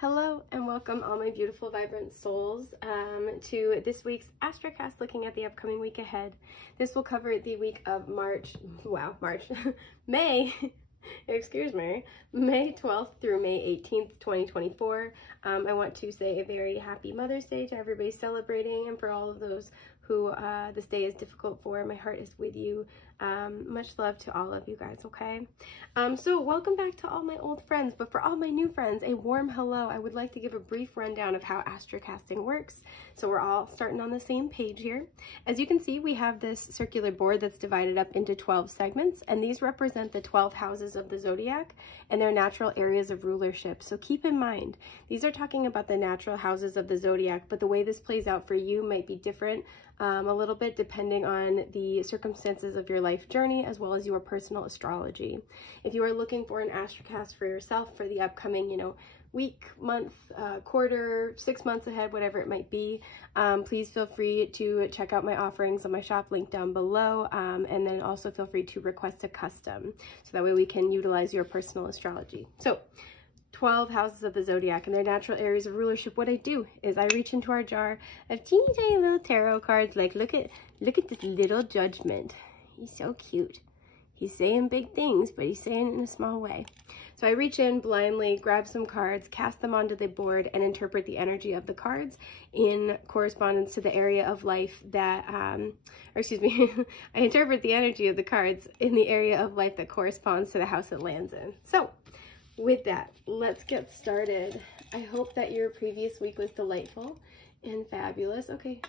Hello and welcome all my beautiful vibrant souls to this week's Astrocast, looking at the upcoming week ahead. This will cover the week of May, excuse me, May 12th through May 18th, 2024. I want to say a very happy Mother's Day to everybody celebrating, and for all of those who this day is difficult for, my heart is with you. Much love to all of you guys, okay? So welcome back to all my old friends, but for all my new friends, a warm hello. I would like to give a brief rundown of how astrocasting works, so we're all starting on the same page here. As you can see, we have this circular board that's divided up into 12 segments, and these represent the 12 houses of the zodiac and their natural areas of rulership. So keep in mind, these are talking about the natural houses of the zodiac, but the way this plays out for you might be different a little bit depending on the circumstances of your life journey as well as your personal astrology. If you are looking for an astrocast for yourself for the upcoming, week, month, quarter, 6 months ahead, whatever it might be, please feel free to check out my offerings on my shop link down below, and then also feel free to request a custom so that way we can utilize your personal astrology. So 12 houses of the zodiac and their natural areas of rulership. What I do is I reach into our jar of teeny tiny little tarot cards. Like, look at this little Judgment. He's so cute. He's saying big things, but he's saying it in a small way. So I reach in blindly, grab some cards, cast them onto the board, and interpret the energy of the cards in correspondence to the area of life that, I interpret the energy of the cards in the area of life that corresponds to the house it lands in. So with that, let's get started. I hope that your previous week was delightful and fabulous. Okay,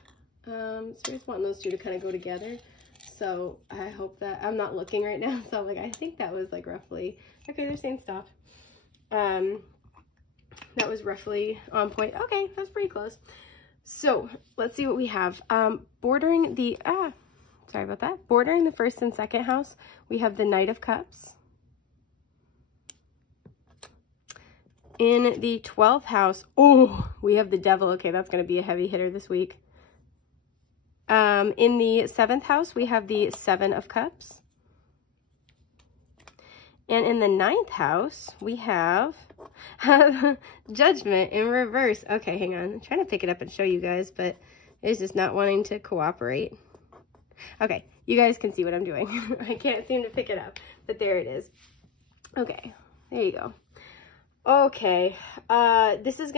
Spirit's wanting those two to kind of go together. So I hope that, I'm not looking right now, so I think that was roughly, okay, they're saying stop. That was roughly on point. Okay, that's pretty close. So let's see what we have. Bordering the first and second house, we have the Knight of Cups. In the 12th house, we have the Devil. Okay, that's going to be a heavy hitter this week. In the 7th house, we have the Seven of Cups. And in the 9th house, we have Judgment in reverse. Okay, hang on. I'm trying to pick it up and show you guys, but it's just not wanting to cooperate. Okay, you guys can see what I'm doing. I can't seem to pick it up, but there it is. Okay, there you go. Okay, this is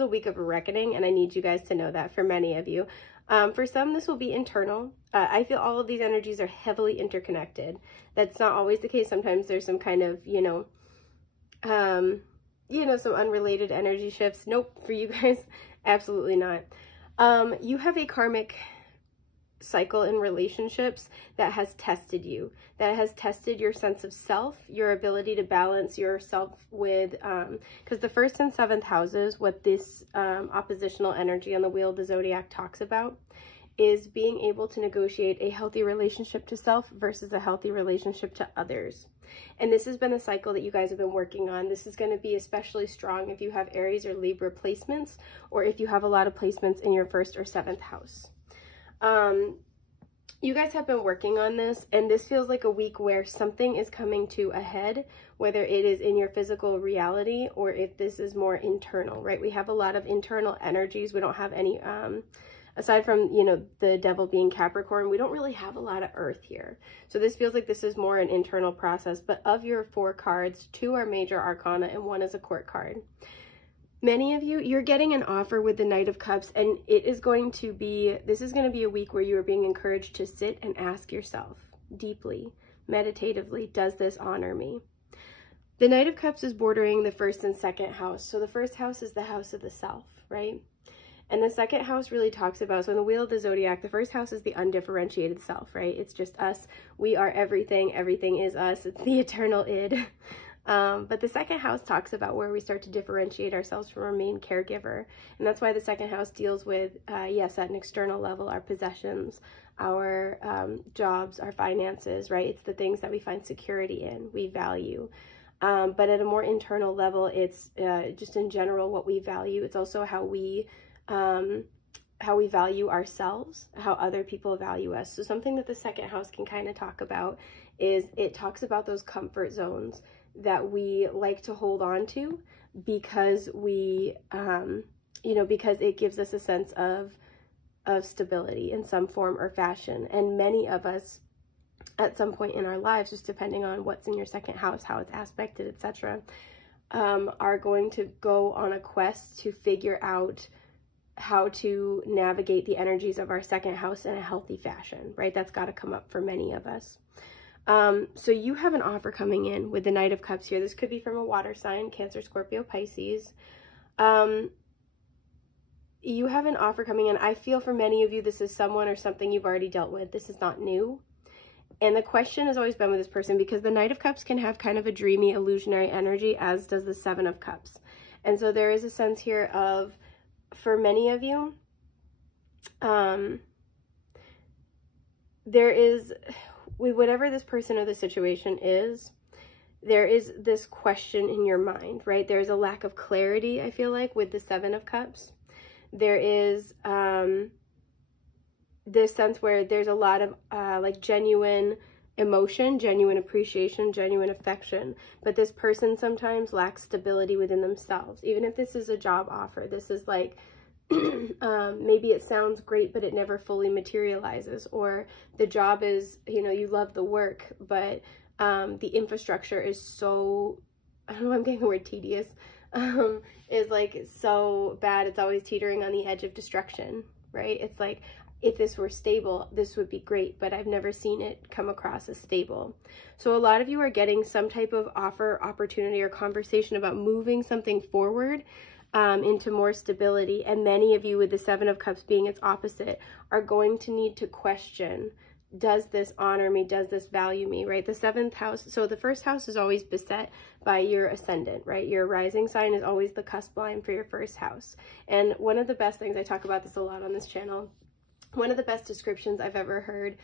a week of reckoning, and I need you guys to know that for many of you. For some, this will be internal. I feel all of these energies are heavily interconnected. That's not always the case. Sometimes there's some kind of, some unrelated energy shifts. Nope, for you guys, absolutely not. You have a karmic cycle in relationships that has tested you, that has tested your sense of self, your ability to balance yourself with, because the 1st and 7th houses, what this oppositional energy on the wheel of the zodiac talks about is being able to negotiate a healthy relationship to self versus a healthy relationship to others. And this has been a cycle that you guys have been working on. This is going to be especially strong if you have Aries or Libra placements, or if you have a lot of placements in your 1st or 7th house. You guys have been working on this, and this feels like a week where something is coming to a head, whether it is in your physical reality or if this is more internal, right? We have a lot of internal energies. We don't have any, aside from, the Devil being Capricorn, we don't really have a lot of earth here. So this feels like this is more an internal process, but of your 4 cards, 2 are major arcana and 1 is a court card. Many of you, you're getting an offer with the Knight of Cups, and this is going to be a week where you are being encouraged to sit and ask yourself deeply, meditatively, does this honor me? The Knight of Cups is bordering the 1st and 2nd house. So the 1st house is the house of the self, right? And the 2nd house really talks about, so in the wheel of the zodiac, the 1st house is the undifferentiated self, right? It's just us. We are everything. Everything is us. It's the eternal id. But the 2nd house talks about where we start to differentiate ourselves from our main caregiver. And that's why the 2nd house deals with, yes, at an external level, our possessions, our jobs, our finances, right? It's the things that we find security in, we value. But at a more internal level, it's just in general what we value. It's also how we value ourselves, how other people value us. So something that the 2nd house can kind of talk about is it talks about those comfort zones that we like to hold on to, because we, you know, because it gives us a sense of stability in some form or fashion. And many of us at some point in our lives, just depending on what's in your second house, how it's aspected, etc., are going to go on a quest to figure out how to navigate the energies of our second house in a healthy fashion, right? That's got to come up for many of us. So you have an offer coming in with the Knight of Cups here. This could be from a water sign, Cancer, Scorpio, Pisces. You have an offer coming in. I feel for many of you, this is someone or something you've already dealt with. This is not new. And the question has always been with this person, because the Knight of Cups can have kind of a dreamy, illusionary energy, as does the Seven of Cups. And so there is a sense here of, for many of you, there is, with whatever this person or the situation is, there is this question in your mind, right? There's a lack of clarity, I feel like, with the Seven of Cups. There is this sense where there's a lot of like genuine emotion, genuine appreciation, genuine affection, but this person sometimes lacks stability within themselves. Even if this is a job offer, this is like, maybe it sounds great, but it never fully materializes, or the job is, you know, you love the work, but the infrastructure is so, I don't know, I'm getting the word tedious, is like so bad, it's always teetering on the edge of destruction, right? It's like, if this were stable, this would be great, but I've never seen it come across as stable. So a lot of you are getting some type of offer, opportunity, or conversation about moving something forward into more stability. And many of you, with the Seven of Cups being its opposite, are going to need to question, does this honor me? Does this value me, right? The seventh house, so the first house is always beset by your ascendant, right? Your rising sign is always the cusp line for your first house. And one of the best things, I talk about this a lot on this channel, one of the best descriptions I've ever heard,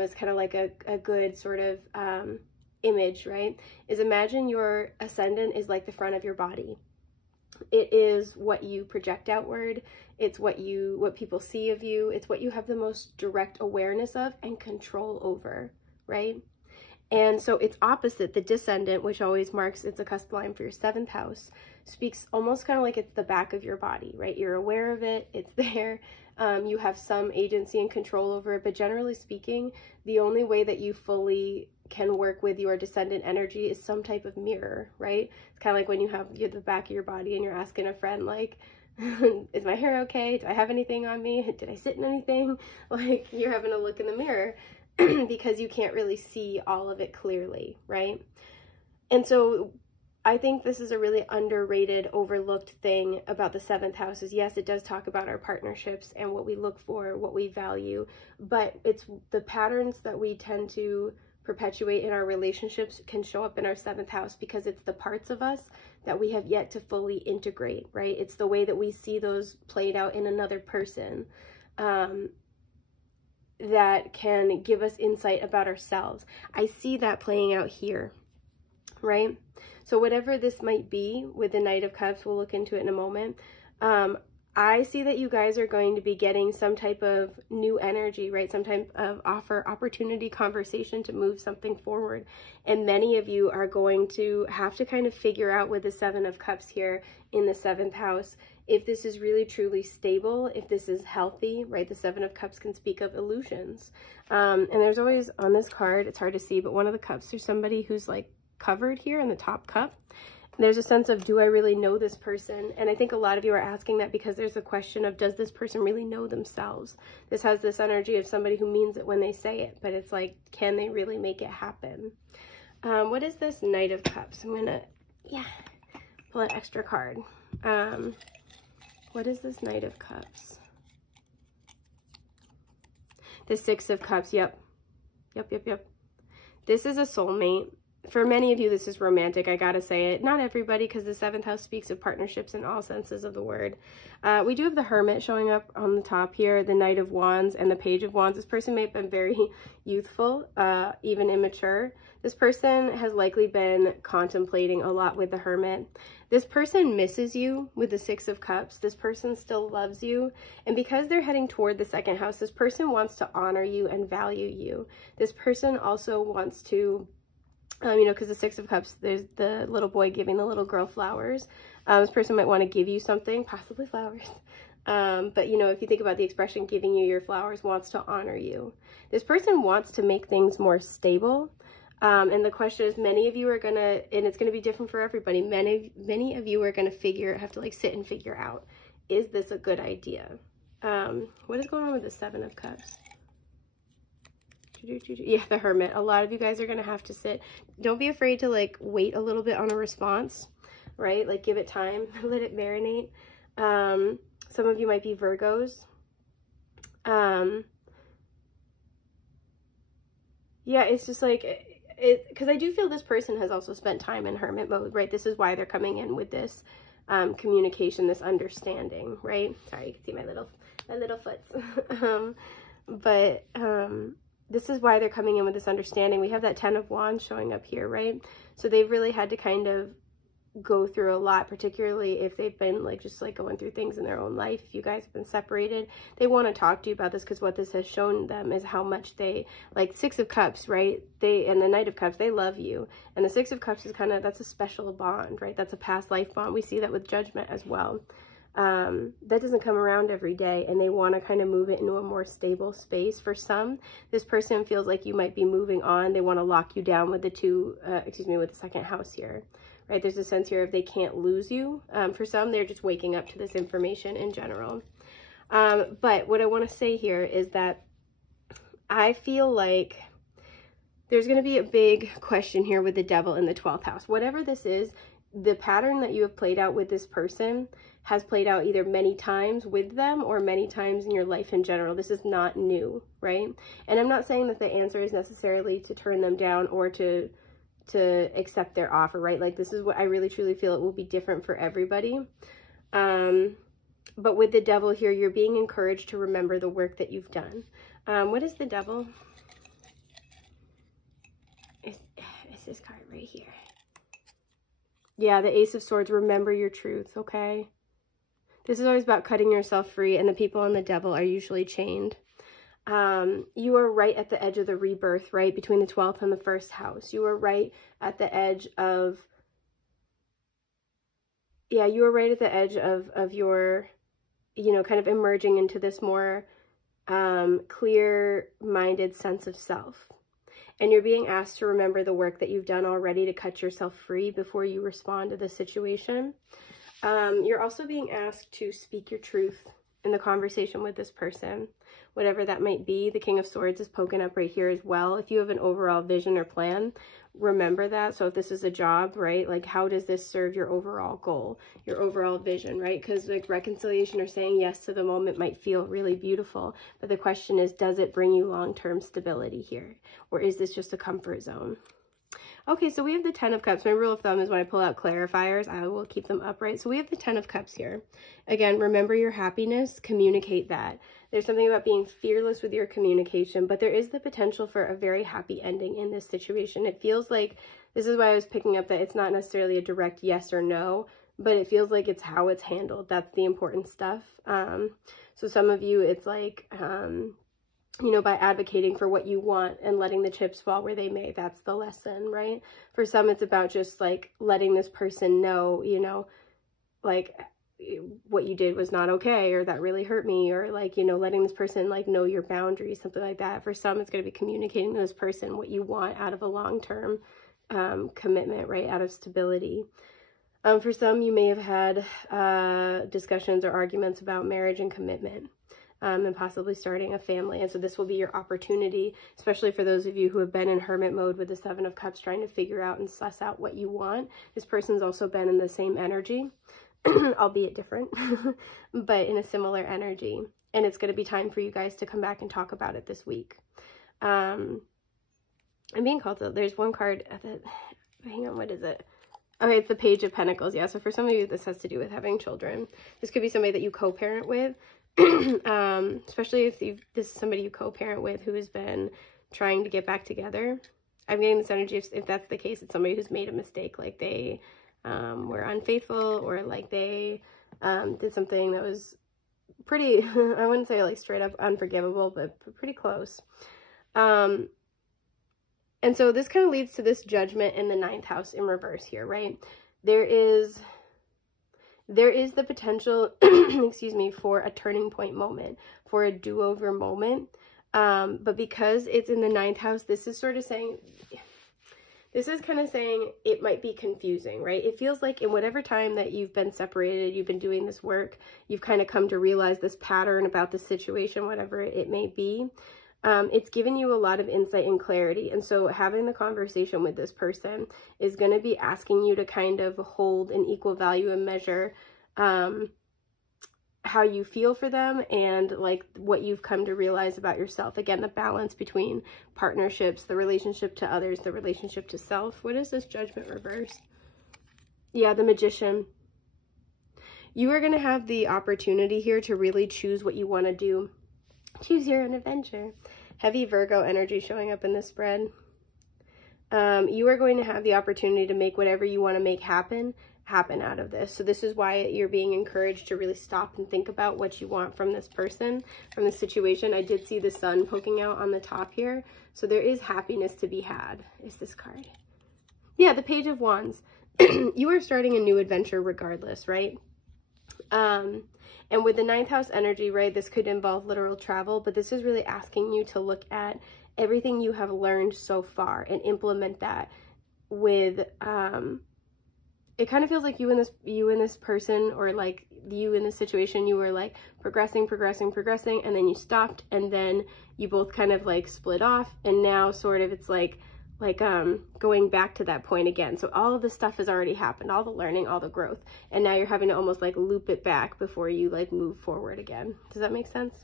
is kind of like a good sort of image, right? Is imagine your ascendant is like the front of your body. It is what you project outward. It's what people see of you. It's what you have the most direct awareness of and control over, right? And so it's opposite. The descendant, which always marks, it's a cusp line for your seventh house, speaks almost kind of like it's the back of your body, right? You're aware of it. It's there. You have some agency and control over it, but generally speaking, the only way that you fully can work with your descendant energy is some type of mirror, right? It's kind of like when you have the back of your body and you're asking a friend, like, is my hair okay? Do I have anything on me? Did I sit in anything? Like, you're having to look in the mirror because you can't really see all of it clearly, right? And so I think this is a really underrated, overlooked thing about the seventh house is, yes, it does talk about our partnerships and what we look for, what we value, but it's the patterns that we tend to perpetuate in our relationships can show up in our seventh house, because it's the parts of us that we have yet to fully integrate, right? It's the way that we see those played out in another person that can give us insight about ourselves. I see that playing out here, right? So whatever this might be with the Knight of Cups, we'll look into it in a moment. I see that you guys are going to be getting some type of new energy, right? Some type of offer, opportunity, conversation to move something forward. And many of you are going to have to kind of figure out with the Seven of Cups here in the seventh house, if this is really truly stable, if this is healthy, right? The Seven of Cups can speak of illusions. And there's always on this card, it's hard to see, but one of the cups, there's somebody who's like covered here in the top cup. There's a sense of, do I really know this person? And I think a lot of you are asking that because there's a question of, does this person really know themselves? This has this energy of somebody who means it when they say it, but it's like, can they really make it happen? What is this Knight of Cups? I'm gonna, pull an extra card. What is this Knight of Cups? The Six of Cups, yep. This is a soulmate. For many of you, this is romantic, I gotta say it. Not everybody, because the seventh house speaks of partnerships in all senses of the word. We do have the Hermit showing up on the top here, the Knight of Wands and the Page of Wands. This person may have been very youthful, even immature. This person has likely been contemplating a lot with the Hermit. This person misses you with the Six of Cups. This person still loves you. And because they're heading toward the second house, this person wants to honor you and value you. This person also wants to You know, because the Six of Cups, there's the little boy giving the little girl flowers. This person might want to give you something, possibly flowers. But, you know, if you think about the expression giving you your flowers, wants to honor you. This person wants to make things more stable. And the question is, many of you are going to, and it's going to be different for everybody, many of you are going to have to like sit and figure out, is this a good idea? What is going on with the Seven of Cups? Yeah, the Hermit. A lot of you guys are going to have to sit. Don't be afraid to like wait a little bit on a response, right? Like give it time, let it marinate. Some of you might be Virgos. Yeah, it's just like, because I do feel this person has also spent time in hermit mode, right? This is why they're coming in with this communication, this understanding, right? Sorry, you can see my little foots. This is why they're coming in with this understanding. We have that Ten of Wands showing up here, right? So they've really had to kind of go through a lot, particularly if they've been like just like going through things in their own life. If you guys have been separated, they want to talk to you about this, because what this has shown them is how much they like Six of Cups, right? And the Knight of Cups, they love you. And the Six of Cups is kind of, that's a special bond, right? That's a past life bond. We see that with Judgment as well. That doesn't come around every day, and they want to kind of move it into a more stable space. For some, this person feels like you might be moving on. They want to lock you down with with the second house here, right? There's a sense here of they can't lose you. For some, they're just waking up to this information in general. But what I want to say here is that I feel like there's going to be a big question here with the Devil in the 12th house. Whatever this is, the pattern that you have played out with this person has played out either many times with them or many times in your life in general. This is not new, right? And I'm not saying that the answer is necessarily to turn them down or to accept their offer, right? Like, this is what I really truly feel it will be different for everybody. But with the Devil here, you're being encouraged to remember the work that you've done. What is the Devil? It's this card right here. Yeah, the Ace of Swords. Remember your truth, okay? This is always about cutting yourself free, and the people on the Devil are usually chained. You are right at the edge of the rebirth, right? Between the 12th and the 1st house. You are right at the edge of, yeah, you are right at the edge of your, you know, kind of emerging into this more clear-minded sense of self. And you're being asked to remember the work that you've done already to cut yourself free before you respond to the situation. You're also being asked to speak your truth in the conversation with this person, whatever that might be. The King of Swords is poking up right here as well. If you have an overall vision or plan, remember that. So if this is a job, right, like how does this serve your overall goal, your overall vision, right? Because like reconciliation or saying yes to the moment might feel really beautiful, but the question is, does it bring you long-term stability here? Or is this just a comfort zone? Okay, so we have the Ten of Cups. My rule of thumb is when I pull out clarifiers, I will keep them upright. So we have the Ten of Cups here. Again, remember your happiness, communicate that. There's something about being fearless with your communication, but there is the potential for a very happy ending in this situation. It feels like, this is why I was picking up that it's not necessarily a direct yes or no, but it feels like it's how it's handled. That's the important stuff. So some of you, it's like, you know, by advocating for what you want and letting the chips fall where they may, that's the lesson, right? For some, it's about just like letting this person know, you know, like what you did was not okay, or that really hurt me, or like, you know, letting this person like know your boundaries, something like that. For some, it's going to be communicating to this person what you want out of a long-term commitment, right? Out of stability. For some, you may have had discussions or arguments about marriage and commitment. And possibly starting a family. And so this will be your opportunity, especially for those of you who have been in hermit mode with the Seven of Cups, trying to figure out and suss out what you want. This person's also been in the same energy, albeit different, but in a similar energy. And it's going to be time for you guys to come back and talk about it this week. I'm being called to, there's one card at the, hang on, what is it? Okay, it's the Page of Pentacles. Yeah, so for some of you, this has to do with having children. This could be somebody that you co-parent with. Especially if this is somebody you co-parent with who has been trying to get back together. I'm getting this energy, if that's the case, it's somebody who's made a mistake, like they were unfaithful, or like they did something that was pretty, I wouldn't say like straight up unforgivable, but pretty close. And And so this kind of leads to this Judgment in the 9th house in reverse here, right? There is the potential, excuse me, for a turning point moment, for a do-over moment. But because it's in the 9th house, this is sort of saying, this is kind of saying it might be confusing, right? It feels like in whatever time that you've been separated, you've been doing this work, you've kind of come to realize this pattern about the situation, whatever it may be. It's given you a lot of insight and clarity. And so having the conversation with this person is going to be asking you to kind of hold an equal value and measure how you feel for them and like what you've come to realize about yourself. Again, the balance between partnerships, the relationship to others, the relationship to self. What is this Judgment reverse? Yeah, the Magician. You are going to have the opportunity here to really choose what you want to do. Choose your own adventure. Heavy Virgo energy showing up in this spread. You are going to have the opportunity to make whatever you want to make happen out of this. So this is why you're being encouraged to really stop and think about what you want from this person, from this situation. I did see the sun poking out on the top here. So there is happiness to be had. Is this card? Yeah, the Page of Wands. You are starting a new adventure regardless, right? And with the 9th house energy, right, this could involve literal travel, but this is really asking you to look at everything you have learned so far and implement that with, it kind of feels like you and this person, or like you in this situation, you were like progressing, and then you stopped, and then you both kind of like split off, and now sort of it's like going back to that point again. So all of this stuff has already happened, all the learning, all the growth, and now you're having to almost like loop it back before you like move forward again. Does that make sense?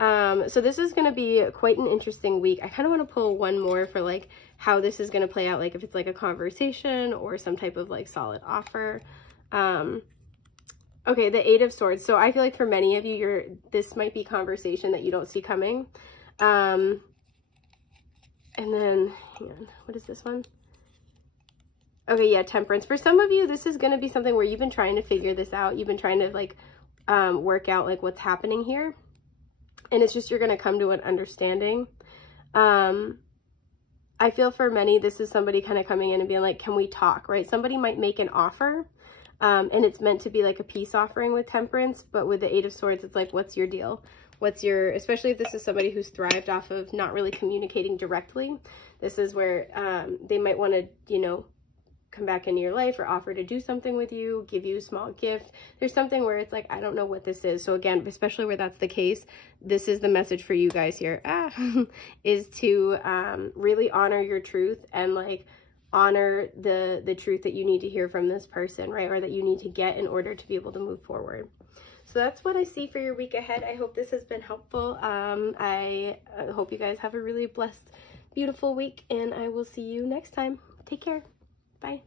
So this is going to be quite an interesting week. I kind of want to pull one more for like how this is going to play out, like if it's like a conversation or some type of like solid offer. Okay, the 8 of Swords. So I feel like for many of you, this might be conversation that you don't see coming. And then, hang on, what is this one? Okay, yeah, Temperance. For some of you, this is going to be something where you've been trying to figure this out. You've been trying to like work out like what's happening here. And it's just you're going to come to an understanding. I feel for many, this is somebody kind of coming in and being like, can we talk, right? Somebody might make an offer, and it's meant to be like a peace offering with Temperance. But with the 8 of Swords, it's like, what's your deal? What's your, especially if this is somebody who's thrived off of not really communicating directly. This is where they might want to, you know, come back into your life or offer to do something with you, give you a small gift. There's something where it's like, I don't know what this is. So again, especially where that's the case, this is the message for you guys here, is to really honor your truth and like honor the truth that you need to hear from this person, right? Or that you need to get in order to be able to move forward. So that's what I see for your week ahead. I hope this has been helpful. I hope you guys have a really blessed, beautiful week, and I will see you next time. Take care. Bye.